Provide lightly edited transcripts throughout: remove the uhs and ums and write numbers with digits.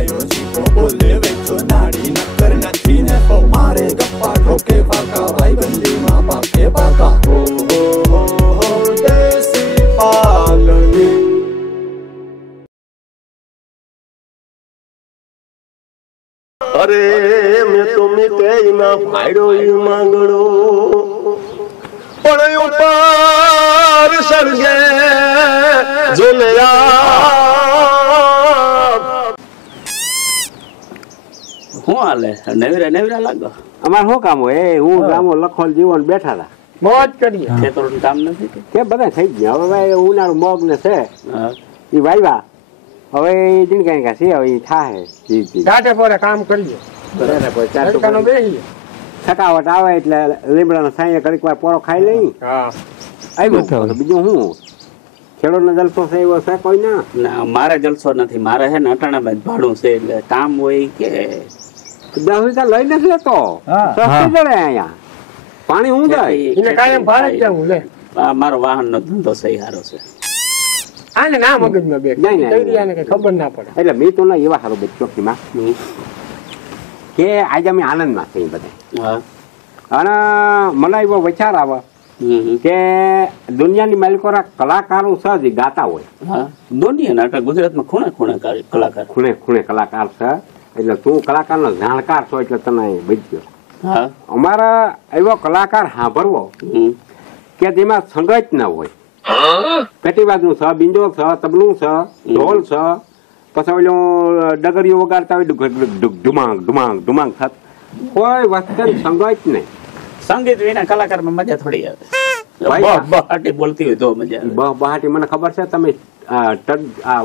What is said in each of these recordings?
ગાયો જીકો બોલે વેચો નાડી નક્કર નથી ને તો મારે ગપ્પા ઠોકે પાકા ભાઈ બંદીમાં પાકે પાકા હો દેશી પાલડી અરે મેં તો મીતે ના ફાયડો ઈ માંગડો પણ ઉપર સળગે હું હાલે નવીરા નવીરા લાગો અમાર શું કામ હોય હું ગામો લખોલ જીવન બેઠા હતા મોજ કરીએ ખેતરોનું કામ નથી કે બધા થઈ ગયા હવે ઉનાળુ મોગ ને છે એ વાયવા હવે જીણ કઈ છે હવે થાય દાઢે પોરે કામ કરીએ બેસીએ થકાવટ આવે એટલે લીમડાના સાંયે ઘડીક વાર પોરો ખાઈ લઈ આવ્યું બીજું શું ખેડૂતનો જલસો છે એવો છે કોઈ ના મારે જલસો નથી મારે હે ને અટાણામાં જ ભાડું છે એટલે કામ હોય કે 10 વીઘા લઈ નથી લેતો સસ્તી જડે અહીંયા પાણી હું જાય કાયમ ભાડે જ જવું લે મારો વાહનનો ધંધો સહી સારો છે આને ના મગજમાં બે કઈ ખબર ના પડે એટલે મેં તો એવા સારું બે ચોકીમાં કે આજે અમે આનંદમાં છીએ બધા અને મને એવો વિચાર આવે કે દુનિયાની માલિકોના કલાકારો સહજ ગાતા હોય દુનિયા ગુજરાતમાં ખૂણે ખૂણે કલાકાર ખૂણે ખૂણે કલાકાર છે એટલે તું કલાકારનો જાણકાર છો એટલે તને બચ્યો અમારા એવો કલાકાર સાંભળવો કે જેમાં સંગત ન હોય પેટી બાજુ છે બિંદો છે તબલું છે ઢોલ છે પછી ઓલું ડગરીઓ વગાડતા હોય ડુમાંગ ડુમાંગ ડુમાંગ થત કોઈ વસ્તુ સંગત નહીં સંગીત વિના કલાકારમાં મજા થોડી આવે બહાટી બોલતી હોય તો મજા આવે બહાટી મને ખબર છે તમે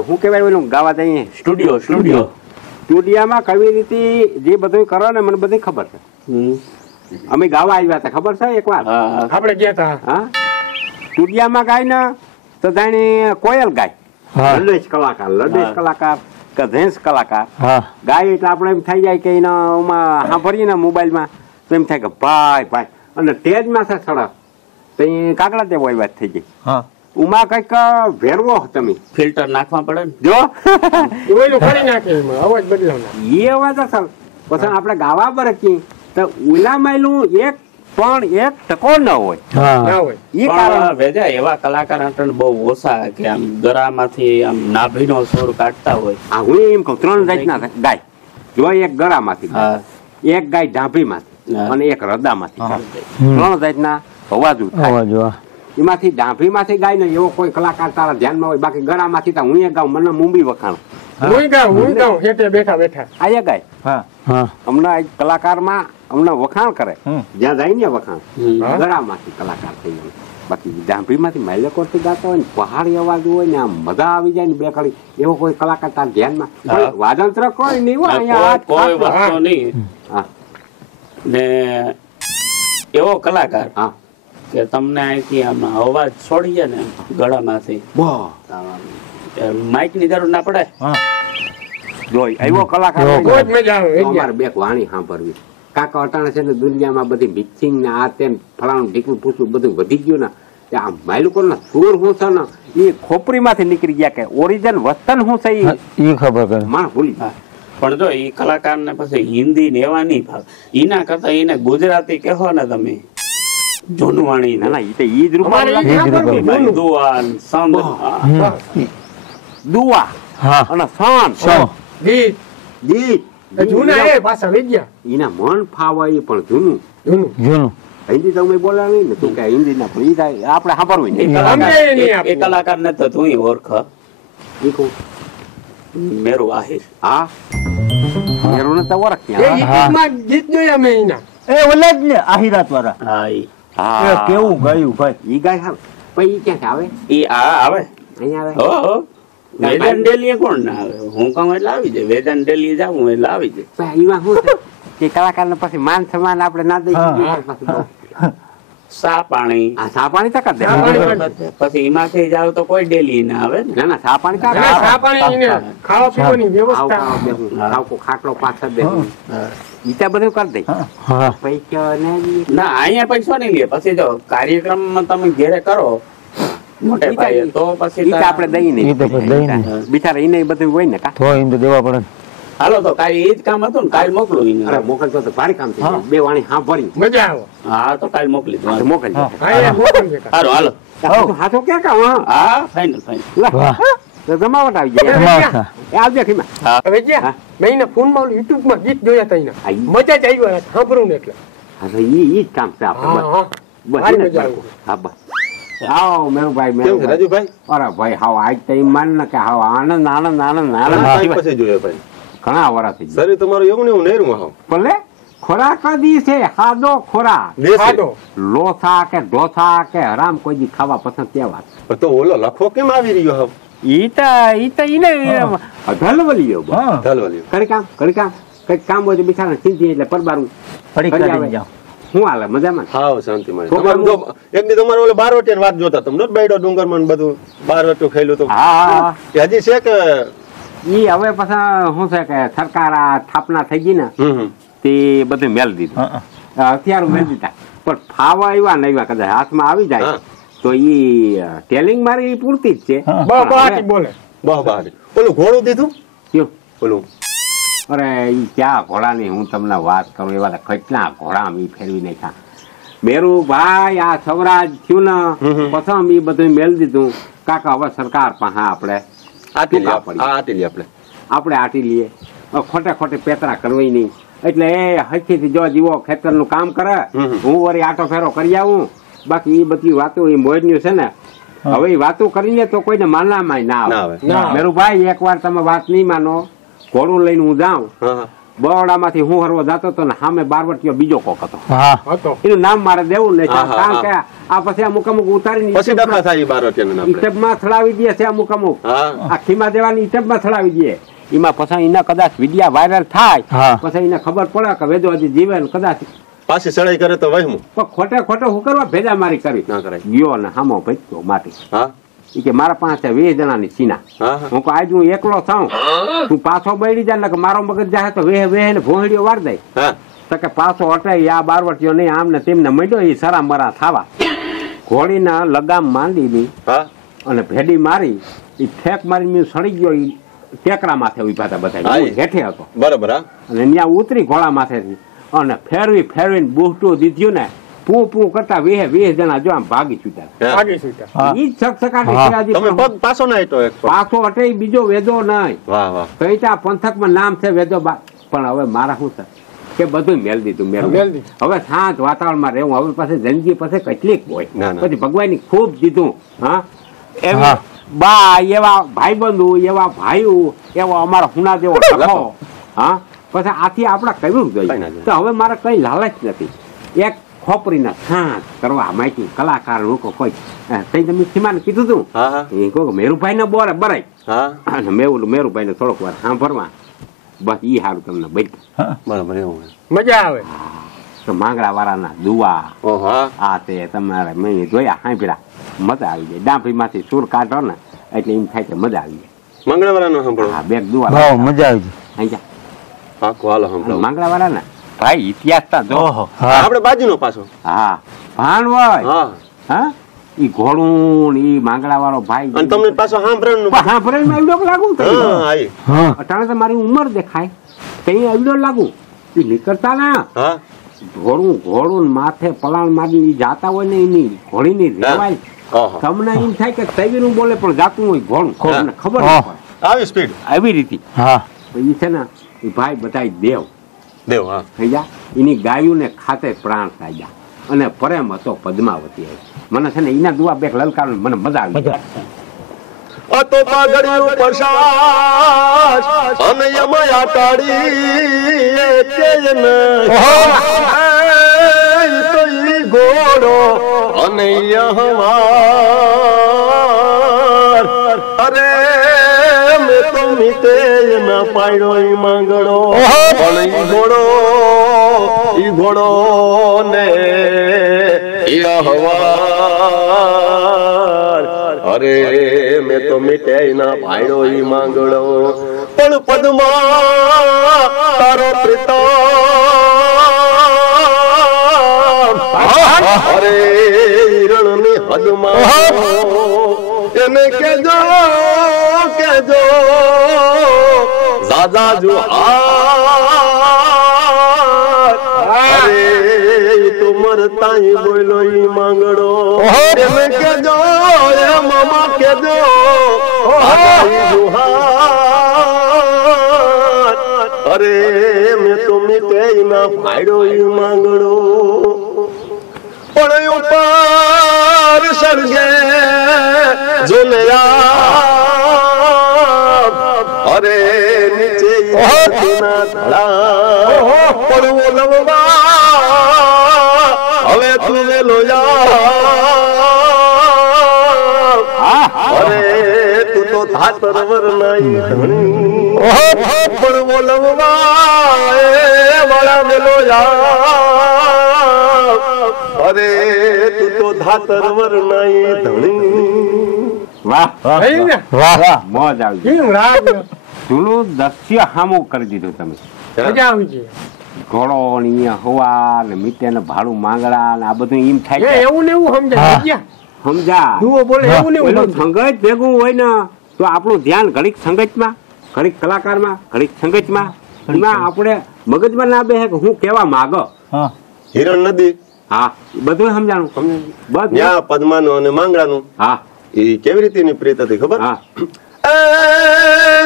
શું કહેવાય ઓલું ગાવા જઈએ સ્ટુડિયોમાં કઈ રીતે જે બધું કરો ને મને બધી ખબર છે અમે ગાવા આવ્યા હતા ખબર છે એક વાર આપણે ગયા હતા હા સ્ટુડિયોમાં ગાય ને તો જાણે કોયલ ગાય લડેશ કલાકાર કે ભેંસ કલાકાર ગાય એટલે આપણે એમ થઈ જાય કે એના સાંભળીએ ને મોબાઈલમાં તો એમ થાય કે ભાઈ ભાઈ અને તેજમાં છે સડક તો એ કાગડા તે વાત થઈ ગઈ ઉમાં કઈક ભેરવો તમે ફિલ્ટર નાખવા પડે ને જો અવાજ બદલાવ એ અવાજ અસર પછી આપણે ગાવા બરકી તો ઉલા માયલું એક પણ એક ટકો ન હોય વેજા એવા કલાકાર બહુ ઓછા કે આમ ગળામાંથી આમ નાભીનો સુર કાઢતા હોય હું એમ કહું 3 જાતના ગાય જો એક ગળામાંથી એક ગાય ડાભીમાંથી અને એક હૃદયમાંથી 3 જાતના અવાજ થાય એમાંથી ડાભીમાંથી ગાય ને એવો કોઈ કલાકાર તારા ધ્યાનમાં હોય બાકી ગળામાંથી તો હું ગાઉં મને મુંબઈ વખાણ આયા ગાય હમણાં કલાકારમાં હમણાં વખાણ કરે જ્યાં જાય ને વખાણ ગળામાંથી કલાકાર થઈ જાય બાકી ડાભીમાંથી માયલેકોરથી ગાતો હોય ને પહાડી અવાજ હોય ને આમ મજા આવી જાય ને બે કડી એવો કોઈ કલાકાર તારા ધ્યાનમાં વાદંત્ર કોઈ નહીં હોય અહીંયા કોઈ વસ્તુ નહીં ને એવો કલાકાર કે તમને અહીંથી આમ અવાજ છોડી જાય ને ગળામાંથી માઇક ની જરૂર ના પડે જોઈ એવો કલાકાર અમારે બે વાણી સાંભળવી કાકા અટાણે છે ને દુનિયામાં બધી મિક્સિંગ ને આ તેમ ફલાણું ઢીકલું પૂછવું બધું વધી ગયું ને આ માયલુકો ના સુર શું છે ને એ ખોપરી માંથી નીકળી ગયા કે ઓરિજિનલ વતન શું છે એ ખબર માણ ભૂલી પણ જો એ કલાકાર ને પછી હિન્દી ને એવા નહીં ભાવ એના કરતા એને ગુજરાતી કહો ને તમે જૂનવાણી ના એ તો ઈ જ રૂપ દુઆ સંત દુઆ અને સંત ગીત ગીત જૂના એ પાછા વિદ્યા એના મન ફાવાય પણ જૂનું હિન્દી તો અમે બોલા નહીં ને તું કે હિન્દી ના પણ આપણે સાંભળવું એ કલાકાર ને તો તું ઓળખ મેરું આહિર મેરું ને તો ઓળખ ગીત જોયા મેં એના એ ઓલે જ ને આહિરાત વાળા હા કેવું ગાયું ભાઈ ઈ ગાય આવે પછી ક્યાંથી આવે ઈ આવે અહીંયા આવે વેદાંત ડેલી કોણ ના આવે હું કામ એટલે આવી જાય વેદાંત ડેલી જાવું એટલે આવી જાય એમાં શું છે કે કલાકાર ને પછી માન સન્માન આપણે ના દઈ સા પાણી સા પાણી તો કર દે પછી એમાંથી જાવ તો કોઈ ડેલી ના આવે ને ના સા પાણી ખાવા પીવાની વ્યવસ્થા ખાટલો પાછળ દે ઈતા બધું કરી દે પૈસા ના અહીંયા પૈસો નહીં લે પછી જો કાર્યક્રમમાં તમે ઘેરે કરો મોટે પાયે તો પછી આપણે દઈ નહીં બિચારા એને બધું હોય ને તો એમ તો દેવા પડે હાલો તો કાલ એ જ કામ હતું ને કાલ મોકલું એને. અરે મોકલતો તો ભારે કામ થઈ બે વાણી સાંભળી મજા આવે હા તો કાલ મોકલી દઉં. મોકલજો હા એ મોકલજે કાકા. હાલો હાલો હાથો ક્યાં કામ હા ફાઈનલ ફાઈનલ. તો જમાવટ આવી જાય જમાવટ. એ આવજે ખીમા હવે જ્યાં મેં એના ફોનમાં યુટ્યુબ માં ગીત જોયા હતા એના આઈ. મજા જ આવી સાંભળું ને એટલે હા તો ઈ જ કામ છે આપણે હા હા બસ ભારી એને જ મજા બાળકો. આવી. હા બસ આવો મેરુભાઈ કેમ છે મેરુભાઈ રાજુભાઈ? અરે ભાઈ હાવ આજ તો એમ માન ને કે હાવ આનંદ આનંદ આનંદ આનંદ ટાઈમ પછી જોયો ભાઈ. ઘણા વર્ષ થઈ ગયા શરીર તમારું એવું ને એવું નેરું આવો. ભલે ખોરાક દી છે સાદો ખોરાક દેશી. ખાધો લોથા કે ઢોસા કે હરામ કોઈ દી ખાવા પસંદ કેવા પણ તો ઓલો લખો કેમ આવી રહ્યો હવે? ઈને ઢલવલીઓ હા ઢાલવાલીઓ. કરી કામ કઈક કામ હોય તો બિચારા ચીંધી એટલે પરબારું ફરી કરી કરી આવે. જાઓ. શું હાલે મજામાં હાવ શાંતિ મળી. છોકરાનું- તમારું જો એક દી તમારે ઓલો બારવટિયાની વાત જોતા તમે નહોત બેડો ડુંગરમાં ને બધું બારવટિયું ખાયલું તો હા એ હજી છે કે ઈ હવે પાછા શું છે કે સરકાર આ સ્થાપના થઈ ગઈ ને હમ. તે બધું મેલ દીધું હા હથિયારો મેલ દીધા પણ ફાવા એવા ને એવા કદાચ હાથમાં આવી જાય હા. તો ઈ ટેલિંગ મારી ઈ પૂરતી જ છે હા. બહુ બહાટી બોલે બહુ બહાર ઓલું ઘોડું દીધું કયું? ઓલું અરે ઈ ક્યાં ઘોડાની હું તમને વાત કરું એવા તો કેટલા ઘોડા ઈ ફેરવી નાખ્યા મેરું ભાઈ આ સ્વરાજ થયું ને પસંદ ઈ બધું મેલ દીધું કાકા હવે સરકાર પાસે આપણે આટી લે ટૂંકા પડી. આટી લે આપણે આપણે આટી લઈએ હવે ખોટે પેતરા કરવી નહીં એટલે એ હચીથી જો જીવો ખેતરનું કામ કરે હું વળી આટો ફેરો કરી આવું બાકી એ બધી વાતો એ મોજની છે ને હવે એ વાતો કરીને તો કોઈને માનવામાં ના ના આવે આવે. મેરું ભાઈ એકવાર તમે વાત નહીં માનો ઘોડું લઈને હું જાઉં હા બરોડામાંથી હું હરવો જતો હતો ને સામે બારવટીયો બીજો કોક હતો હા હતો એનું નામ મારે દેવું નહીં હા, હા, કારણ કે હા. આ પછી અમુક અમુક ઉતારીને પછી ડખા થાય ઈ બારવટિયાના આપણે. ઈટબમાં થડાવી દે છે અમુક અમુક હા આ ખીમા દેવાની ઈટબમાં થડાવી દે એમાં પછી એને કદાચ વિડિયા વાયરલ થાય હા. પછી એને ખબર પડે કે વેદો હજી જીવે ને કદાચ પાછી સડાઈ કરે તો વહેમું પણ ખોટે હું કરવા ભેજા મારી કરી ના કરાય. ગયો ને હામો ભેજતો માટી હા ઈ કે મારા પાસે 20 જણાની સીના હા હા હું કહું આજ હું એકલો થાઉં તું પાછો બળી જાય ને કે મારો મગજ જાય તો વેહ ને ભોંહડીઓ વાર દે હા તો કે પાછો હટાઈ આ બારવટીઓ નહીં આમને તેમને મળ્યો એ સરા મરા થાવા ઘોડીના લગામ માંડી ની હા અને ભેડી મારી એ ઠેક મારી મેં સડી ગયો ઈ ટેકરા માથે ઉભા હતા બધા હા, હું હેઠે હતો બરાબર હા અને ત્યાં ઉતરી ઘોડા માથેથી અને ફેરવીને બુહટું દીધું ને પૂ કરતા 20 જણા જો આમ ભાગી છૂટ્યા હા. આગી છૂટા હા. ઈ જ સકસકાટી હા. છે હજી તમે પણ. પગ પાછો ના હેઠો એક પગ. પાછો હટે બીજો વેદો નહીં વાહ વાહ કઈતા પંથકમાં નામ છે વેદો પણ હવે મારા શું છે કે બધું મેલ દીધું મેલ મેલ દીધું. હવે શાંત વાતાવરણમાં રહેવું હવે પાસે જિંદગી પાસે કેટલીક હોય ના, ના. પછી ભગવાનની ખૂબ દીધું હા એમ હા. બા એવા ભાઈબંધુ એવા ભાઈઓ એવો અમારો હુના જેવો લખો હા પછી આથી આપણે કહ્યું કઈ ના જોઈએ જાય. તો હવે મારે કઈ લાલચ નથી એક ખોપરીના શાંત કરવા માહિતી કલાકાર લોકો કોઈ તઈ તમે સીમાને કીધું તું હા હા એ કહો મેરુભાઈ ને બોરે બરાય હા અને મેરુભાઈ ને થોડોક વાર સાંભળવા બસ ઈ હારું તમને બચ્યું બરાબર એવું છે. મજા આવે તો માંગડા વાળાના દુવા ઓહો હા આ તે તમારે મેં જોયા સાંભળ્યા મજા આવી જાય ડાંભીમાંથી સૂર કાઢો ને એટલે એમ થાય કે મજા આવી જાય મંગળવારનો સાંભળો હા બેગ દુવા બહુ મજા આવી અહીં જા. પાકો હાલો સાંભળો માંગડા વાળાના ભાઈ ઇતિહાસ તા જો ઓહો હા આપણે બાજુનો પાછો હા ભાન હોય હા હા ઈ ઘોડું ને ઈ માંગડા વાળો ભાઈ અને તમને પાછો સાંભળવાનું પણ હા ભરે આવડો લાગુ હા આઈ હા અટાણે તો મારી ઉંમર દેખાય તઈ આવડો લાગુ ઈ નીકળતા ના હા ઘોડું ને માથે પલાણ મારી જાતા હોય ને એની ઘોડીની રેવાય ઓહો તમને એમ થાય કે તવીનું બોલે પણ જાતું હોય ઘોડું તમને ખબર ન હા. પડે આવી સ્પીડ આવી રીતે હા ઈ છે ને એ ભાઈ બધાય દેવ દેવ હા થઈ જા એની ગાયું ને ખાતે પ્રાણ થાય જા અને પ્રેમ હતો પદ્માવતી મને છે ને એના દુઆ બેક લલકાર મને મજા આવી મજા. અતો પાઘડિયું પસાજ અને યમયા ટાળી કે ન તો ઈ ઘોડો અને યહવાર અરે મે તો મીતે ના પાડ્યો ઈ માંગડો પણ ઈ ઘોડો ને યહવાર અરે મેં તો મીઠાઈ ના ભાઈડો ઈ માંગડો પણ પદ્મા તારો પ્રીતમ અરે હિરણ ની હદમાં એને કેજો રાજા અરે તો મરતા બોલો ઈ માંગડો એમ કેજો એ મામા કેજો અરે મેં તો મીઠે ના ફાડ્યો ઈ માંગડો પણ ઉપર સળગે જોનયા અરે નીચે ના ધડા પણ ઓલવવા હવે તું વેલો જા અરે તું તો ધાતરવર નાઈ પણ ઓલવવા વાળા વેલો જા અરે તું તો ધાતરવર નાઈ ધણી વાહ વાહ મોજ આવી કેમ રાગ જૂનું દ્રશ્ય હામું કરી દીધું તમે મજા આવી છે ઘોડો ને હવા ને મીઠે ને ભાડું માંગડા ને આ બધું એમ થાય એ એવું ને એવું સમજાય સમજા જુઓ બોલે એવું ને એવું સંગત ભેગું હોય ને તો આપણું ધ્યાન ઘડીક સંગતમાં ઘડીક કલાકારમાં ઘડીક સંગતમાં એમાં આપણે મગજમાં ના બેસે કે હું કેવા માંગો હિરણ નદી હા બધું સમજાણું બધું ત્યાં પદ્માનું અને માંગડાનું હા એ કેવી રીતેની પ્રીત હતી ખબર હા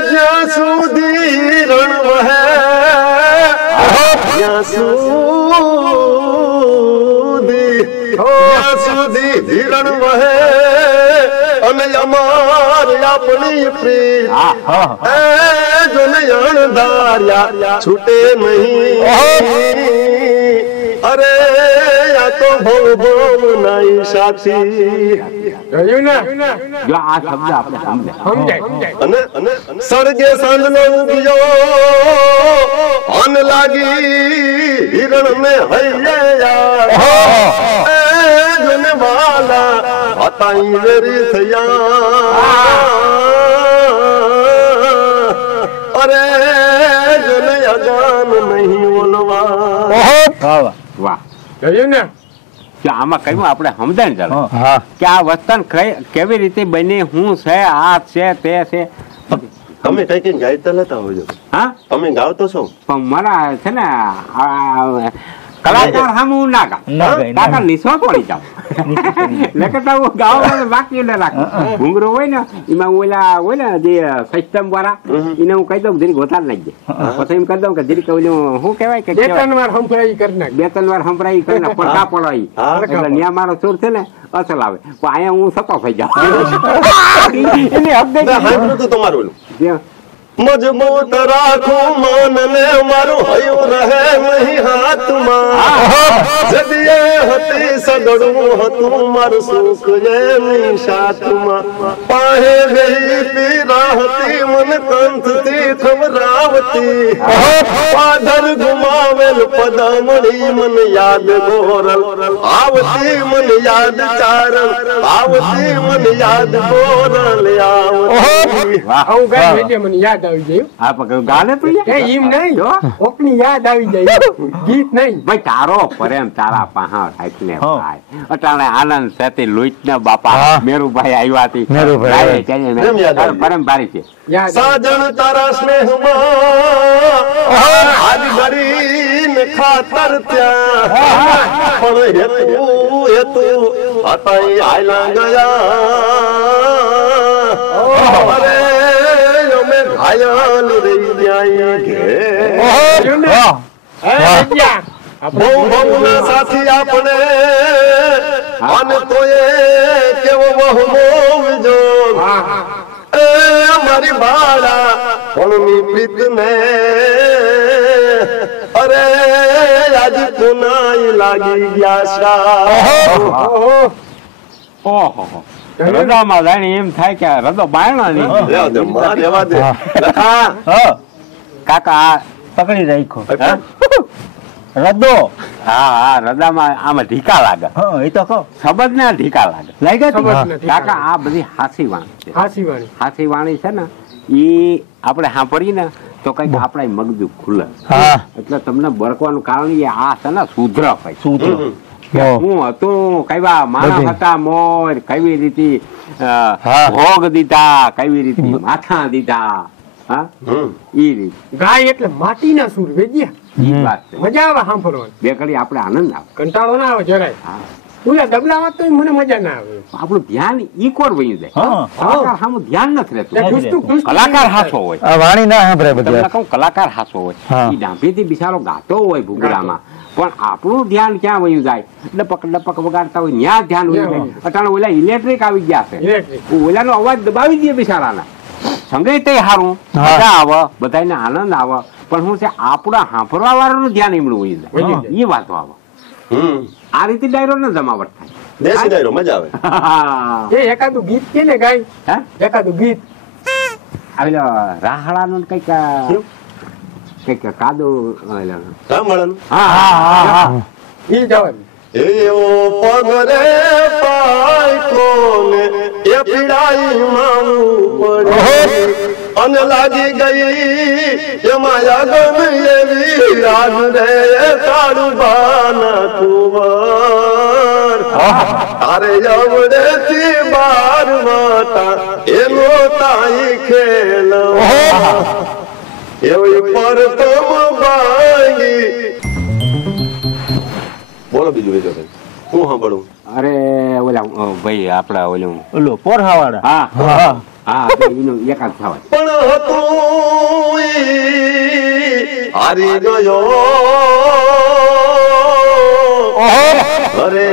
જ્યાં સુધી રણ વહે ત્યાં સુધી ધીરણ વહે અને અમાર આપણી પ્રીત જોને અણધાર્યા છૂટે નહીં અરે આ તો ભવ ભવ નાઈ સાથી જોયું ને જો આ શબ્દ આપણે સમજાય અને સર્ગે સાંજનો ઉગ્યો અન લાગી હિરણ મે હૈયા જોને વાલા હતા વેરી થયા અરે જોને અજાન નહીં ઓલવા વાહ જોયું ને કે આમાં કહ્યું આપણે સમજાય ચાલો કે આ વતન કેવી રીતે બને હું છે આ છે તે છે તમે કઈ કઈ ગાયતા લેતા હોજો હા તમે ગાવ તો છો પણ મારા છે ને કલાકાર સામું ના કાકા નિશો પડી જાવ લેકતા હું ગાવ બાકી ને રાખું ઘુંઘરો હોય ને એમાં ઓલા હોય ને જે સિસ્ટમ વાળા એને હું કહી દઉં જરીક વધારે નાખી દે પછી એમ કરી દઉં કે જરીક ઓલું શું કહેવાય કે બે ત્રણ વાર સંભળાઈ કરી નાખ બે ત્રણ વાર સંભળાઈ કરીને પડતા પડાવી એટલે ન્યા મારો સુર છે ને અસલ આવે પણ અહીંયા હું સપા થઈ જાઉં એને અપડેટ તમારું મજબૂત રાખું મનને મારું હયું રહે નહીં હાથમાં જદીએ હતી સગડું હતું મારું સુખ એની સાથમાં પાહે ગઈ પીરા હતી મન કંથથી ખવરાવતી પાદર ગુમાવેલ પદામણી મન યાદ ગોરલ આવતી મન યાદ ચારલ આવતી મન યાદ ગોરલ આવતી આવું ગાય એટલે મને યાદ આવી જાય હા પણ ગાને તો એમ નહીં કોકની યાદ આવી જાય ગીત નહીં ભાઈ તારો પ્રેમ તારા પાહા સાચને ભાઈ અટાણે આનંદ સાથે લોઈટના બાપા મેરુભાઈ આવ્યા હતી મેરુભાઈ પ્રેમ ભારી છે સાજણ તારા સ્નેહમાં આજ ગરીને ખાતર ત્યાં પણ હેતુ હતા આયલા ગયા અરે અમે ઘાયલ રહી જાય ઘે બહુ ના સાથી આપણે અને તોય કેવો બહુ મોવજો એ મારી બાળા કોણની પ્રીત ને અરે આજ પુનાઈ લાગી ગયા ઓહો હૃદયમાં જાણે એમ થાય કે હૃદય બાયણા નહીં કાકા પકડી રાખો રદો હા હા હૃદયમાં આમાં ઢીકા લાગે એ તો કહો શબ્દ ને ઢીકા લાગે લાગ્યા કાકા આ બધી હાસી વાણી છે હાસી વાણી છે ને એ આપણે સાંભળીએ ને તો કઈક આપણા મગજ ખુલે એટલે તમને બરકવાનું કારણ એ આ છે ને શુદ્ર ભાઈ શુદ્ર હું હતું કઈવા માણસ હતા મોર કેવી રીતે ભોગ દીધા કેવી રીતે માથા દીધા હા ઈ રીત ગાય એટલે માટીના સૂર વેજ્યા ઈ વાત છે. મજા આવે સાંભળવાની બે ઘડી આપણે આનંદ આવે. કંટાળો ના આવે જરાય હા ઓલા દબલામાં તો મને મજા ના આવે આપણું ધ્યાન ઈકોર વયું જાય. હા. કલાકાર સામું ધ્યાન નથી રહેતું. એ ઠુસતું ઠુસતું કલાકાર હાસો હોય. આ વાણી ના સાંભળે તમને બધા કહું કલાકાર હાસો હોય. હા. ઈ ડાંભીથી બિચારો ગાતો હોય ભૂગરામાં, પણ આપણું ધ્યાન ક્યાં વયું જાય? ડપક ડપક વગાડતા હોય ન્યા ધ્યાન વયું જાય. અટાણે ઓલા ઇલેક્ટ્રિક આવી ગયા છે, ઇલેક્ટ્રિક ઓલાનો અવાજ દબાવી દે બિચારાના. સંગીતે સારું, હા. મજા આવે, બધાને આનંદ આવે, પણ શું છે આપણા સાંભળવા વાળાનું ધ્યાન એમનું વયું જાય. એ વાતો આવે. આ રીતે ડાયરો ને જમાવટ થાય. દેશી ડાયરો મજા આવે. એ એકાદું ગીત કે ને ગાય હે? એકાદું ગીત આવેલા રાહડાનું કઈક કાદો સાંભળવાનું. હા ઈ જવાનું એવો પગરે પાયકો ને એ પીડાઈમાં પડે અને લાગી ગઈ એમાં ગમે એવી રાગ રે તારું બાના કુંવર તારે જવડે થી બાર વાટા એનો તાઈ ખેલ એવી પર તમ બાઈ. બોલો બીજું બીજું કઈ હું સાંભળું. અરે ઓલા ભાઈ આપડા ઓલું ઓલો પોરહાવાળા હા હા હા એનું એકાદ થવાય. પણ હતું ઈ હારી ગયો અરે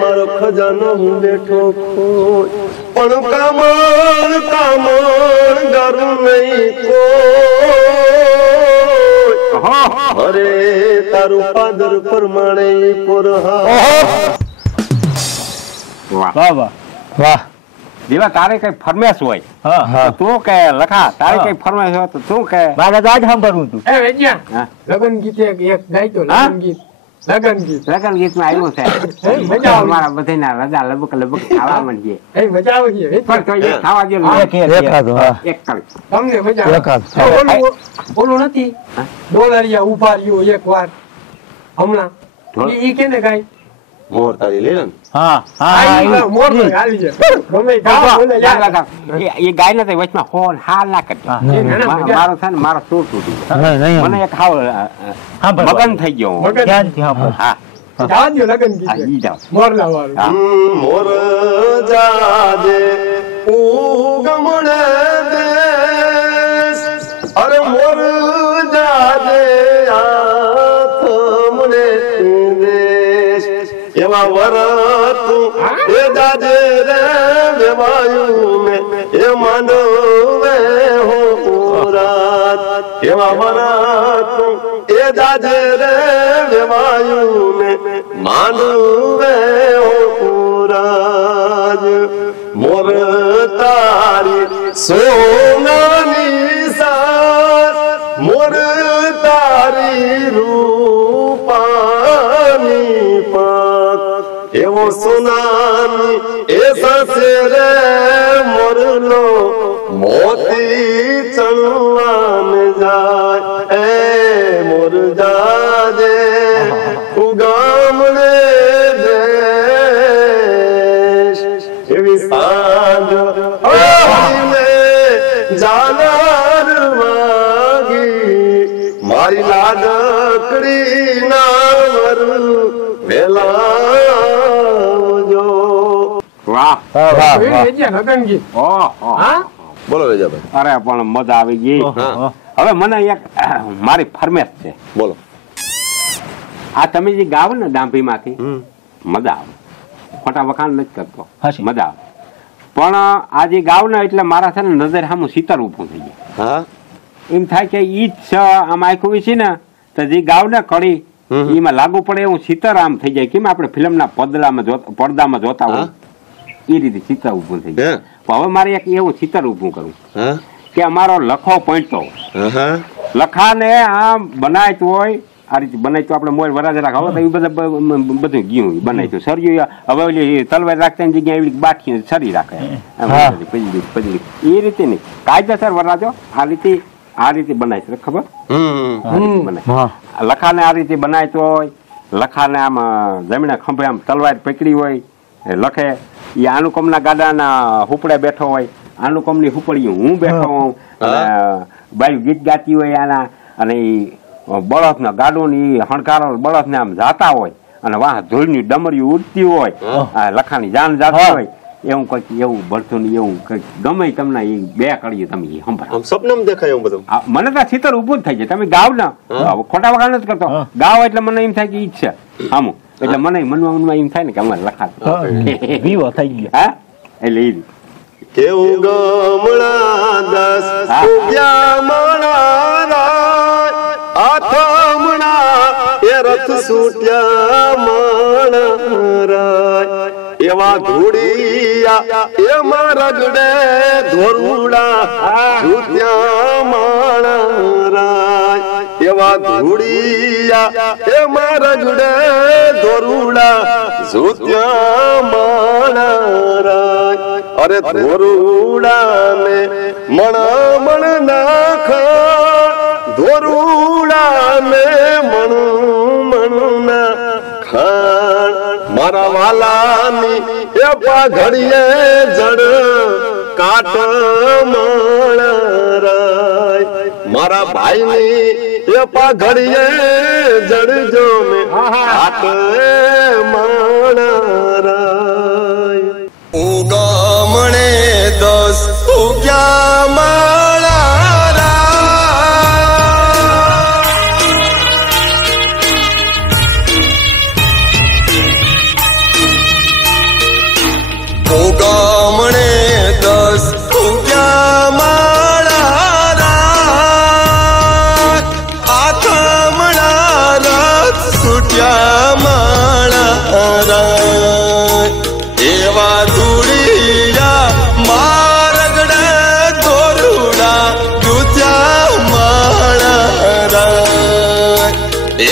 મારો ખજાનો હું બેઠો ખોય પણ કામણ કામણ ગરું નહીં કોઈ અરે તારું પાદર પ્રમાણે પોરહા. વાહ વાહ વાહ વાહ જેવા તારે કઈ ફરમેશ હોય હા હા તો તું કે લખા તારે હા. કઈ ફરમેશ હોય તો તું કે મારે તો આજ સાંભળવું હતું એ વેજ્યા હા. લગન ગીત એક ગાયતો હા? લગન ગીત લગન ગીત લગન ગીતમાં આવ્યું છે મજા આવે. અમારા બધાના રજા લબક લબક ખાવા માંડીએ એ મજા આવે છે પણ તો એ ખાવા દે ને. એકાદ હા એક કલ તમને મજા આવે એકાદ. ઓલું નથી હા? ડોલરિયા ઉભા રહ્યો એક વાર હમણાં ઈ કેને ગાય મોર તારી લે ને. હા આ હા ઈ ઈ- મોર પર હાલી જાય ગમે ઈ ગાવા બોલે યાર. એ ગાય ને વચમાં હોલ હાલ ના કરજો. હા. એ ના, ના, મારો છે ને મારો સૂર તૂટી ગયો. નહીં, નહીં, મને એક હાવ સાંભળવા. મગન થઈ ગયો હું. મગન. ધ્યાનથી સાંભળ. હા જવા દ્યો લગન હા, ગીત ઈ જાઓ. મોરલા વાળું હા. મોર જાદે ઉગમણે દેશ અરે મોર જાદે આથમણે દેશ એવા વરત એ જાજે રે વેવાયું ને એ માનવે હો પુરાત એવા વરત એ જાજે રે વેવાયું ને માનવે હો પુરાજ મોર તારી સોનાની સાસ મોર તારી રૂપાની પાક એવો સોનાની એ સસે રે મોરનો મોતી ચણવાન જાય એ મોર જાજે ઉગામણે દેશ એવી સાંજ આવીને જાનાર વાગી મારી લાડકડી ના વર વેલાવજો. વાહ વાહ વાહ વાહ વેજ્યા લગન ગીત ઓહ ઓહ. હા બોલો વેજાભાઈ. અરે પણ મજા આવી ગઈ. હા. હવે મને એક મારી ફરમેશ છે. બોલો. આ તમે જે ગાવ ને દાંભીમાંથી મજા આવે. ખોટા વખાણ નથી કરતો, હાચી. મજા આવે. પણ આ જે ગાવ ને એટલે મારા છે ને નજર સામું શીતળ ઊભું થઈ જાય. હા એમ થાય કે ઈ જ છે આમ આખું છે ને તો જે ગાવ ને કડી એમાં લાગુ પડે એવું શીતળ આમ થઈ જાય. કેમ આપણે ફિલ્મના પડદામાં જોતા હોય એ રીતે ચિત્ર ઊભું થઈ જાય. પણ હવે મારે એક એવું ચિત્ર ઊભું કરવું હા કે અમારો લખો પોઈન્ટો હા લખાને આમ બનાવ્યું હોય આ રીતે બનાવ્યું આપણે મોર વરાજ રાખ હવે તો એ બધું ગયું બનાવ્યું સર્યું હવે ઓલી તલવાર રાખતા જગ્યાએ એવી બાઠી સરી રાખે પજડી એ રીતે નહીં કાયદેસર વરાજો આ રીતે બનાય છે ખબર બનાય લખાને આ રીતે બનાવતો હોય લખાને આમ જમીને ખંભે આમ તલવાર પકડી હોય લખે એ અનુકમના ગાડાના હુપડે બેઠો હોય અનુકમની હુપડી હું બેઠો હોઉં બાયું ગીત ગાતી હોય આના અને એ બળદના ગાડોની હણકારો બળદને આમ જાતા હોય અને વાહ ધૂળની ડમરીઓ ઉડતી હોય આ લખાની જાન જાતી હોય એવું કંઈક એવું ભરતું ને એવું કંઈક ગમે તમને એ બે કડીએ તમે સંભાળ સપનામાં દેખાય એવું બધું. મને તો ચિત્ર ઉભું જ થઈ જાય તમે ગાવ ના ખોટા વગર નથી કરતો ગાવ એટલે મને એમ થાય કે ઈ જ છે આમ એટલે મને મનમાં એમ થાય ને કે અમારે લખા વિવો થઈ ગયો હા એટલે એ કેવું ગમણા દસ ઉગ્યા માણા આથમણા એ રથ સૂટ્યા માણા એવા ધૂળિયા એમાં રગડે ધોરુડા જૂત્યા માણા એવા ધૂળિયા એમાં રગડે ધોરુડા જૂત્યા માણા અરે ધોરુડા ને મણ નાખ ધોરુડા ને મણ ના ખાણ મારા વાલાની એ પાઘડીએ જડ કાટ મણ મારા ભાઈની એ પાઘડીએ જડજો ને કાટ મણ ઉગામણે દસ ઉગ્યા માળા ઉગામણે દસ ઉગ્યા માળા આથમણા રથ છૂટ્યા માળા એવા ધૂળિયા મારગડે ધોરુડા જૂત્યા માણા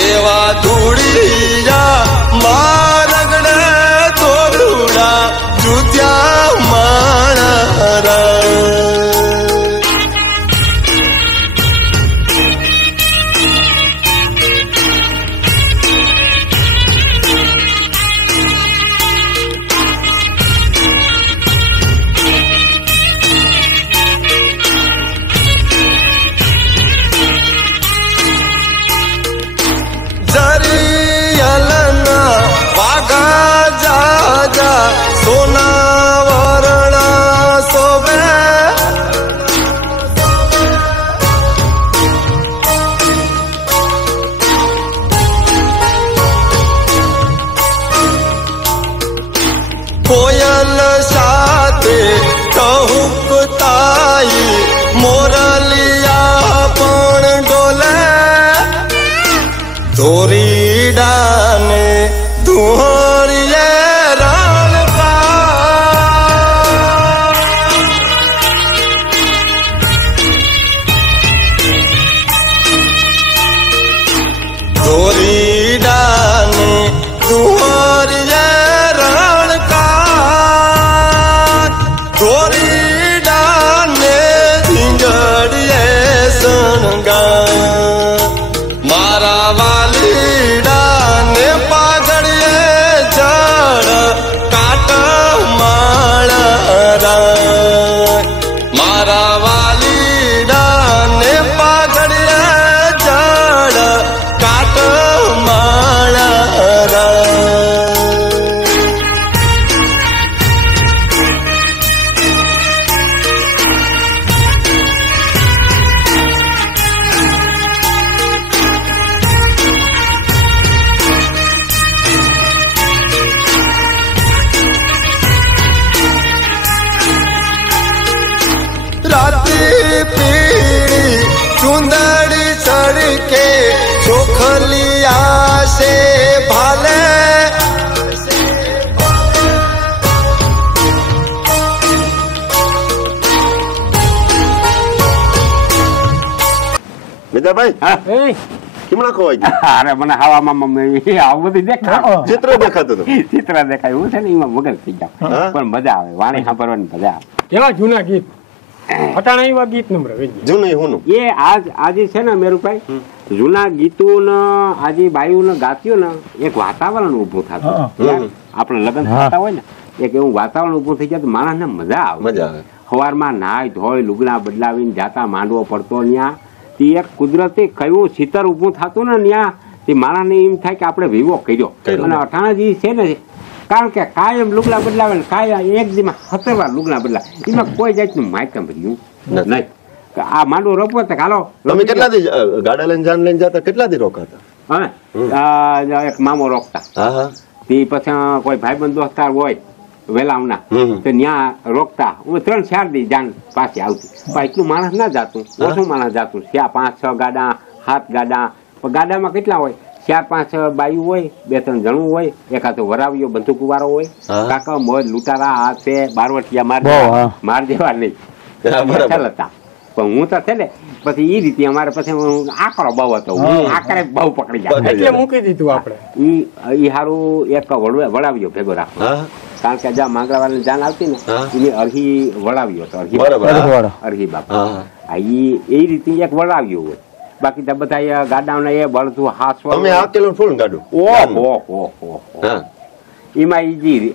એવા ધૂળિયા મારગડે ધોરુડા જૂત્યા માણા કોયલ સાથે કહુકતાઈ મોરલિયા પણ ડોલે ધોરીડાને ધોરીએ ધોરીડાને ધોરીએ ધોરીડાને ધીંગડીએ સણગા મારા વાલીડાને પાઘડીએ જડ કાટ માળા મારા વાલીડાને પાઘડીએ જડ કાટ માળા पीड़ी चुंदड़ी चढ़के चोखलिया से भाले મિતાભાઈ કેમણા ખોવાઈ ગયા? અરે મને હવામાં આવું બધું દેખાય ચિત્ર દેખાતું હતું. ચિત્ર દેખાય એવું છે ને એમાં મગજ થઈ જાય પણ મજા આવે વાણી સાંભળવાની મજા આવે. કેવા જૂના ગીત અટાણા એવા ગીત નંબર જૂનું હોનું એ આજે છે ને મેરુભાઈ જૂના ગીતો ને આજે બાયુ ને ગાતીઓ ને એક વાતાવરણ ઉભું થતું આપણે લગ્ન થતા હોય ને એક એવું વાતાવરણ ઉભું થઈ જાય તો માણસને મજા આવે. સવારમાં નાય ધોઈ લુગડા બદલાવીને જાતા માંડવો પડતો ત્યાં તે એક કુદરતી કયું શીતર ઊભું થતું ને ત્યાં તે માણસને એમ થાય કે આપણે વિવો કર્યો અને અઠાણાજી છે ને કારણ કે કાયમ લુગડા બદલાવે ને કાયમ એક દીમાં 17 વાર લુગડા બદલાવે એમાં કોઈ જાતનું માયકમ રહ્યું નહીં. આ માંડવો રોપવો તો હાલો તમે કેટલા દી ગાડા લઈને જાન લઈને જતા કેટલા દી રોકાતા? હા એક મામો રોકતા હા હા તે પછી કોઈ ભાઈબંધ દોસ્તાર હોય વેલાવના તો ત્યાં રોકતા હું 3-4 દી જાન પાછી આવતી પણ એટલું માણસ ના જાતું ઓછું માણસ જાતું 5-6 ગાડા 7 ગાડા પણ ગાડામાં કેટલા હોય 4-5 બાયું હોય 2-3 જણું હોય એકાદો વરાવીઓ બંદૂક વાળો હોય કાકા મોજ લૂંટારા આ તે બારવટિયા માર જેવા નહીં હતા પણ હું તો છે ને પછી એ રીતે અમારે પછી આકરો બહુ હતો આકરે બહુ પકડી જાય એટલે મૂકી દીધું આપણે ઈ હારું એક વડાવ્યો ભેગો રાખો કારણ કે જ્યાં માંગરાવાળાની જાન આવતી ને એને અરહી વડાવ્યો હતો અરહી બાપા એ રીતે એક વડાવ્યો હોય બાકી તો બધા ગાડાઓને એ બળતું હાસવા તમે આ કિલો ફૂલ ગાડું ઓહો એમાં ઈ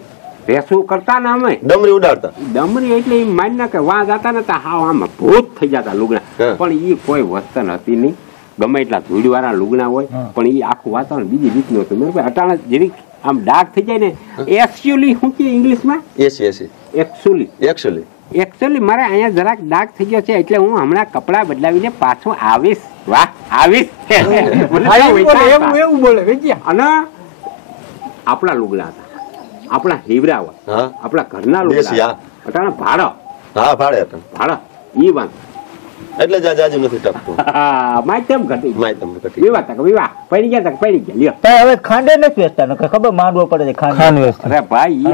રેસું કરતા ને અમે ડમરી ઉડાડતા ડમરી એટલે એ માની ના કે વાં જતા નતા હાવ આમાં ભૂત થઈ જતા લુગણા પણ એ કોઈ વસ્તન હતી નહીં ગમે એટલા ધૂળવાળા લુગણા હોય પણ એ આખું વાતાવરણ બીજી રીતનું હતું બરાબર અટાણા જેવી આમ ડાર્ક થઈ જાય ને એક્ચ્યુઅલી શું કે ઇંગ્લિશમાં એકચ્યુઅલી મારે અહીંયા જરાક ડાર્ક થઈ ગયો છે એટલે હું હમણાં કપડા બદલાવીને પાછું આવીશ એવું બોલે અને આપણા લુગડા હતા આપણા હીવરા હોય આપણા ઘરના લુગડા અટાણા ભાડો ઈ વાત એટલે જાજુ નથી ટકતું માયતમ ઘટી વિવાહ પડી ગયા લ્યો હવે ખાંડે નથી વેચતા ખબર માંડવો પડે છે ખાંડ વેચતા. અરે ભાઈ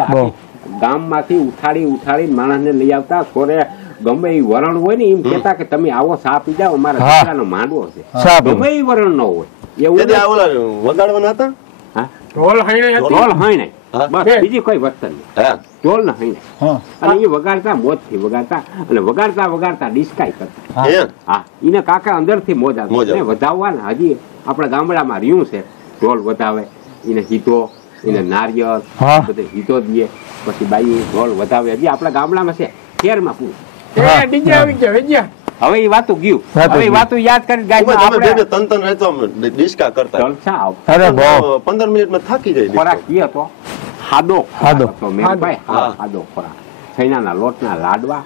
ગામમાંથી ઉઠાડી માણસને લઈ આવતા થોડે ગમે એ વરણ હોય ને એમ કેતા કે તમે આવો સા પી જાઓ અમારા દીકરાનો માંડવો છે ગમે એ વરણ ન હોય એવું વગાડવાના હતા ઢોલ હાઈ બસ બીજી કોઈ વસ્તુ નહીં ઢોલ ને હાઈ અને એ વગાડતા મોજ થી વગાડતા અને વગાડતા ડિસ્કાઈ કરતા હા એને કાકા અંદર થી મોજ આવે વધાવવા ને હજી આપણા ગામડામાં રહ્યું છે ઢોલ વધાવે એને હીધો એને નારિયેળ બધે હીધો દઈએ પછી બાઈ ઢોલ વધાવે હજી આપણા ગામડામાં છે શહેરમાં પૂરું હવે એ વાતું ગયું હવે એ વાતું યાદ કરી ગાય તન રહેતો ડિસ્કા કરતા જલસા 15 મિનિટમાં થાકી જાય ખોરાક કી હતો ખાધો મેરભાઈ ખાધો ખોરાક સૈનાના લોટના લાડવા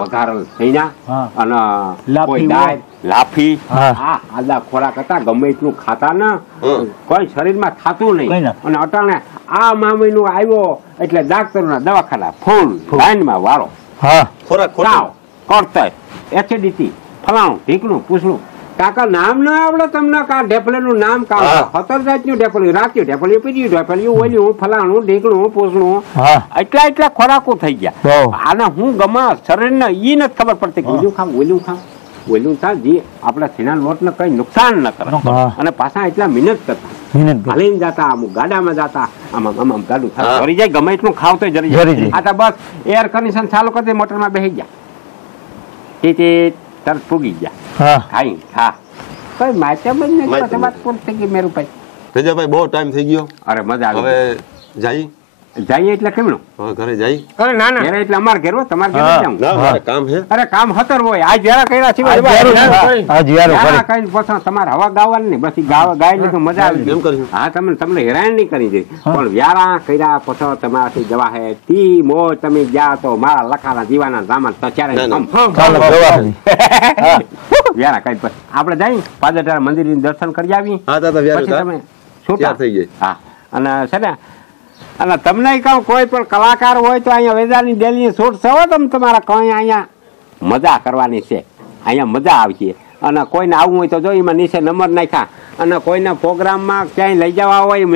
વઘારેલ સૈના અને કોઈ દાળ લાફી આદા ખોરાક હતા ગમે એટલું ખાતા ને કોઈ શરીરમાં થાતું નહીં અને અટાણે આ મામહીનો આવ્યો એટલે ડાક્ટરના દવાખાના ફૂલ લાઈનમાં વાળો ખોરાક કરતા એસિડિટી ફલાણું ઢીકણું પૂછડું કાકા નામ ના આવડે તમને કા ઢેફલેનું નામ કા 17 જાતનું ઢેફલું રાત્યું ઢેફલું પીડ્યું ઢેફલું ઓલ્યું ફલાણું ઢીકણું પૂછડું એટલા ખોરાકો થઈ ગયા આને હું ગમા શરીરને ઈ નથી ખબર પડતી કે ઓલું ખા જે આપણા સીના લોટ ને કઈ નુકસાન ન કરે અને પાછા એટલા મહેનત કરતા હાલીને જતા અમુક ગાડામાં જતા આમ ગાડું થાય ભરી જાય ગમે એટલું ખાવ તો જરી આ તો બસ એર કન્ડિશન ચાલુ કરી મોટરમાં બેસી ગયા તે તરત ફૂગી ગયા ખાઈ ખા કોઈ માચા બંધ નથી વાત પૂરી થઈ ગઈ મેરું ભાઈ ભેજાભાઈ બહુ ટાઈમ થઈ ગયો અરે મજા આવે હવે જઈએ એટલે કેમનું ઘરે જઈ અરે ના ઘરે એટલે અમાર ઘેર હોય તમારે ઘેર જાઉં કામ છે અરે કામ હતર હોય આ જરા કર્યા સિવાય કઈ પછી તમારે હવા ગાવાની નહીં બસ ગાય તો મજા આવી એમ કરશું હા તમને હેરાન નહીં કરી દે પણ વ્યારા કર્યા પછી તમારાથી જવા હે તી મો તમે ગયા તો મારા લખાના જીવાના સામાન તો ચારે વ્યારા કઈ પછી આપણે જઈ પાદરધારા મંદિર દર્શન કરી આવી પછી તમે છૂટા થઈ ગઈ હા અને છે ને અને તમને કહું કોઈ પણ કલાકાર હોય તો અહીંયા વેદાની ડેલી શૂટ થવો તમે તમારા કઈ અહીંયા મજા કરવાની છે અહીંયા મજા આવશે અને કોઈને આવવું હોય તો જો એમાં નીચે નંબર નાખ્યા અને કોઈના પ્રોગ્રામમાં ક્યાંય લઈ જવા હોય